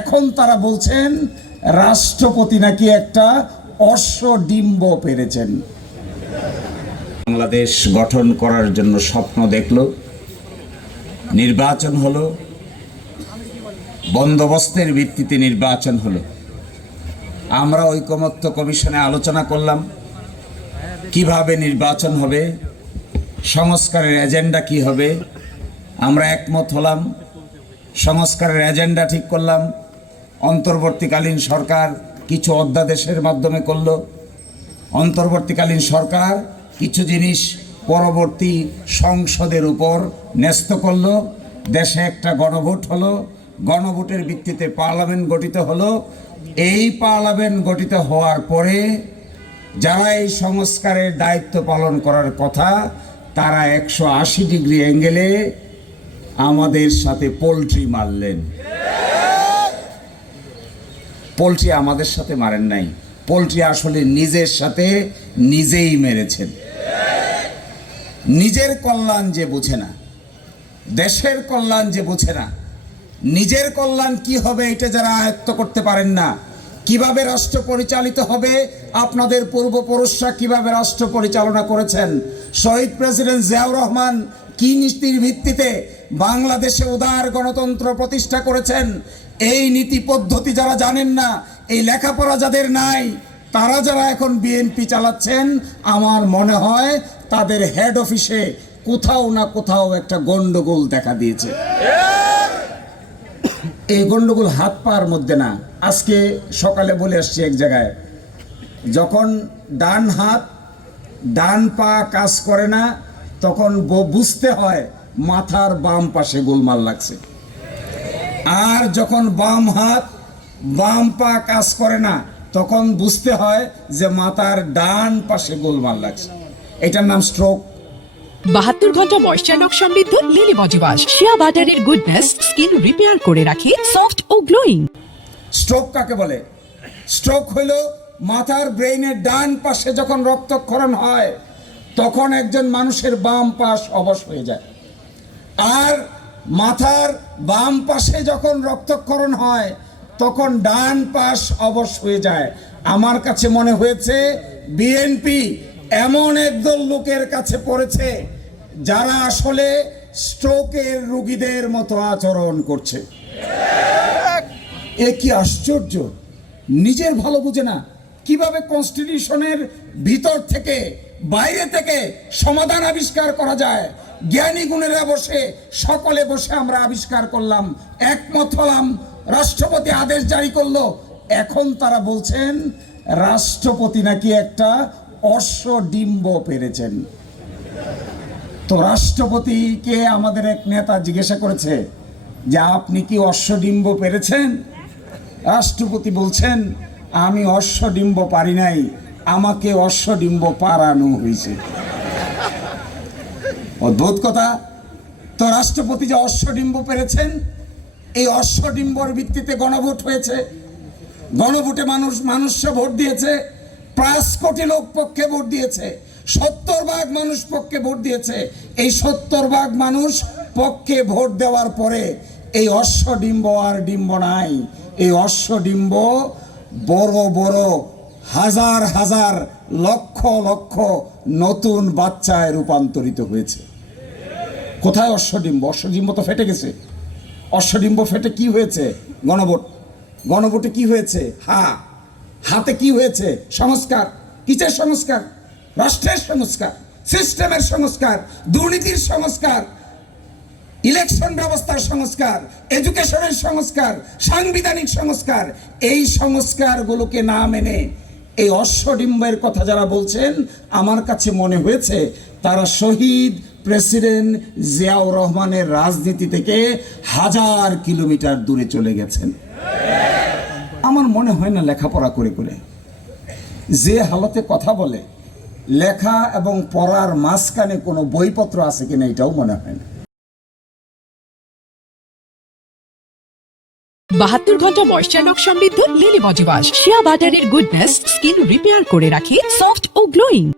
এখন তারা বলছেন রাষ্ট্রপতি নাকি একটা অশ্বডিম্ব পেরেছেন। বাংলাদেশ গঠন করার জন্য স্বপ্ন দেখলো, নির্বাচন হলো, বন্দোবস্তের ভিত্তিতে নির্বাচন হলো। আমরা ঐকমত্য কমিশনে আলোচনা করলাম কিভাবে নির্বাচন হবে, সংস্কারের এজেন্ডা কি হবে। আমরা একমত হলাম, সংস্কারের এজেন্ডা ঠিক করলাম। অন্তর্বর্তীকালীন সরকার কিছু অধ্যাদেশের মাধ্যমে করলো। অন্তর্বর্তীকালীন সরকার কিছু জিনিস পরবর্তী সংসদের উপর ন্যস্ত করলো। দেশে একটা গণভোট হলো, গণভোটের ভিত্তিতে পার্লামেন্ট গঠিত হলো। এই পার্লামেন্ট গঠিত হওয়ার পরে যারা এই সংস্কারের দায়িত্ব পালন করার কথা, তারা 180 ডিগ্রি অ্যাঙ্গেলে আমাদের সাথে পোল্ট্রি মারলেন। পোল্ট্রি আমাদের সাথে মারেন নাই, পোল্ট্রি আসলে নিজের সাথে নিজেই মেরেছেন। নিজের কল্যাণ যে বোঝে না, দেশের কল্যাণ যে বোঝে না, নিজের কল্যাণ কি হবে এটা যারা আয়ত্ত করতে পারেন না, কিভাবে রাষ্ট্র পরিচালিত হবে, আপনাদের পূর্বপুরুষরা কিভাবে রাষ্ট্র পরিচালনা করেছেন, শহীদ প্রেসিডেন্ট জিয়াউর রহমান কি নীতির ভিত্তিতে বাংলাদেশে উদার গণতন্ত্র প্রতিষ্ঠা করেছেন, এই নীতি পদ্ধতি যারা জানেন না, এই লেখাপড়া যাদের নাই, তারা যারা এখন বিএনপি চালাচ্ছেন, আমার মনে হয় তাদের হেড অফিসে কোথাও না কোথাও একটা গন্ডগোল দেখা দিয়েছে। এই গন্ডগোল হাত পার মধ্যে না। আজকে সকালে বলে আসছি এক জায়গায়, যখন ডান হাত ডান পা কাজ করে না, তখন বুঝতে হয় মাথার বাম পাশে গোলমাল লাগছে। আর যখন বাম হাত বাম পা কাজ করে না, তখন বুঝতে হয় যে মাথার ডান পাশে গোলমাল লাগছে। এটার নাম স্ট্রোক। 72 ঘন্টা ময়শ্চার সমৃদ্ধ লিলি বডি ওয়াশ, শিয়া বাটারের গুডনেস স্কিন রিপেয়ার করে রাখে সফট ও গ্লোয়িং। স্ট্রোক কাকে বলে? স্ট্রোক হলো মাথার ব্রেইনের ডান পাশে যখন রক্তক্ষরণ হয়, তখন একজন মানুষের বাম পাশ অবশ হয়ে যায়। আর মাথার বাম পাশে যখন রক্তক্ষরণ হয়, তখন ডান পাশ অবশ হয়ে যায়। আমার কাছে মনে হয়েছে বিএনপি এমন একদল লোকের কাছে পড়েছে যারা আসলে স্ট্রোকের রোগীদের মতো আচরণ করছে। এ কি আশ্চর্য! নিজের ভালো বুঝে না, কিভাবে কনস্টিটিউশনের ভিতর থেকে বাইরে থেকে সমাধান আবিষ্কার করা যায়। জ্ঞানী গুণেরা বসে, সকলে বসে আমরা আবিষ্কার করলাম, একমত হলাম, রাষ্ট্রপতি আদেশ জারি করলো। এখন তারা বলছেন রাষ্ট্রপতি নাকি একটা অশ্বডিম্ব পেরেছেন। তো রাষ্ট্রপতিকে আমাদের এক নেতা জিজ্ঞাসা করেছে যে আপনি কি অশ্বডিম্ব পেরেছেন? রাষ্ট্রপতি বলছেন আমি অশ্বডিম্ব পারি নাই, আমাকে অশ্বডিম্ব পারানো হয়েছে। অদ্ভুত কথা। তো রাষ্ট্রপতি যে অশ্বডিম্ব পেরেছেন, এই অশ্বডিম্বর ভিত্তিতে গণভোট হয়েছে। গণভোটে মানুষ ভোট দিয়েছে। 5 কোটি লোক পক্ষে ভোট দিয়েছে, 70 ভাগ মানুষ পক্ষে ভোট দিয়েছে। এই 70 ভাগ মানুষ পক্ষে ভোট দেওয়ার পরে এই অশ্বডিম্ব আর ডিম্ব নাই। এই অশ্বডিম্ব বড় বড় হাজার হাজার লক্ষ লক্ষ নতুন বাচ্চায় রূপান্তরিত হয়েছে। কোথায় অশ্বডিম্ব? অশ্বডিম্ব তো ফেটে গেছে। অশ্বডিম্ব ফেটে কি হয়েছে? গণভোট। গণভোটে কি হয়েছে? হাতে কি হয়েছে? সংস্কার। কিসের সংস্কার? রাষ্ট্রের সংস্কার, সিস্টেমের সংস্কার, দুর্নীতির সংস্কার, ইলেকশন ব্যবস্থার সংস্কার, এডুকেশনের সংস্কার, সাংবিধানিক সংস্কার। এই সংস্কারগুলোকে না মেনে এই অশ্বডিম্বের কথা যারা বলছেন, আমার কাছে মনে হয়েছে তারা শহীদ প্রেসিডেন্ট জিয়াউর রহমানের রাজনীতি থেকে 1000 কিলোমিটার দূরে চলে গেছেন। আমার মনে হয় না লেখাপড়া করে করে যে হালতে কথা বলে, লেখা এবং পড়ার মাঝখানে কোনো বইপত্র আছে কিনা এটাও মনে হয় না। 72 ঘন্টা ময়শ্চার সমৃদ্ধ লিলি বডি ওয়াশ, শিয়া বাটারের গুডনেস স্কিন রিপেয়ার করে রাখে সফট ও গ্লোয়িং।